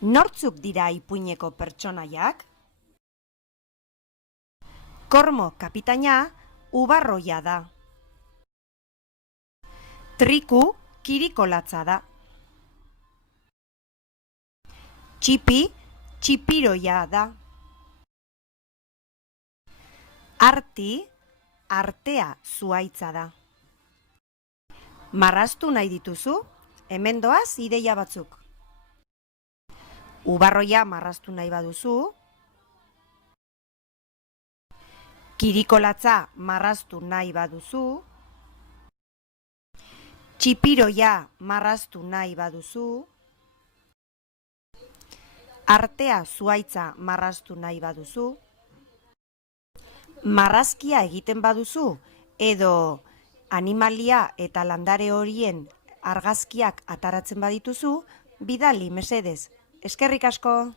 Nortzuk dira ipuineko pertsonaiak? Kormo kapitaina ubarroia da. Triku kirikolatza da. Txipi txipiroia da. Arti artea zuhaitza da. Marraztu nahi dituzu? Hemen doaz ideia batzuk. Ubarroia marraztu nahi baduzu, kirikolatza marraztu nahi baduzu, txipiroia marraztu nahi baduzu, artea zuhaitza marraztu nahi baduzu, marrazkia egiten baduzu edo animalia eta landare horien argazkiak ataratzen badituzu, bidali mesedez. Eskerrik asko!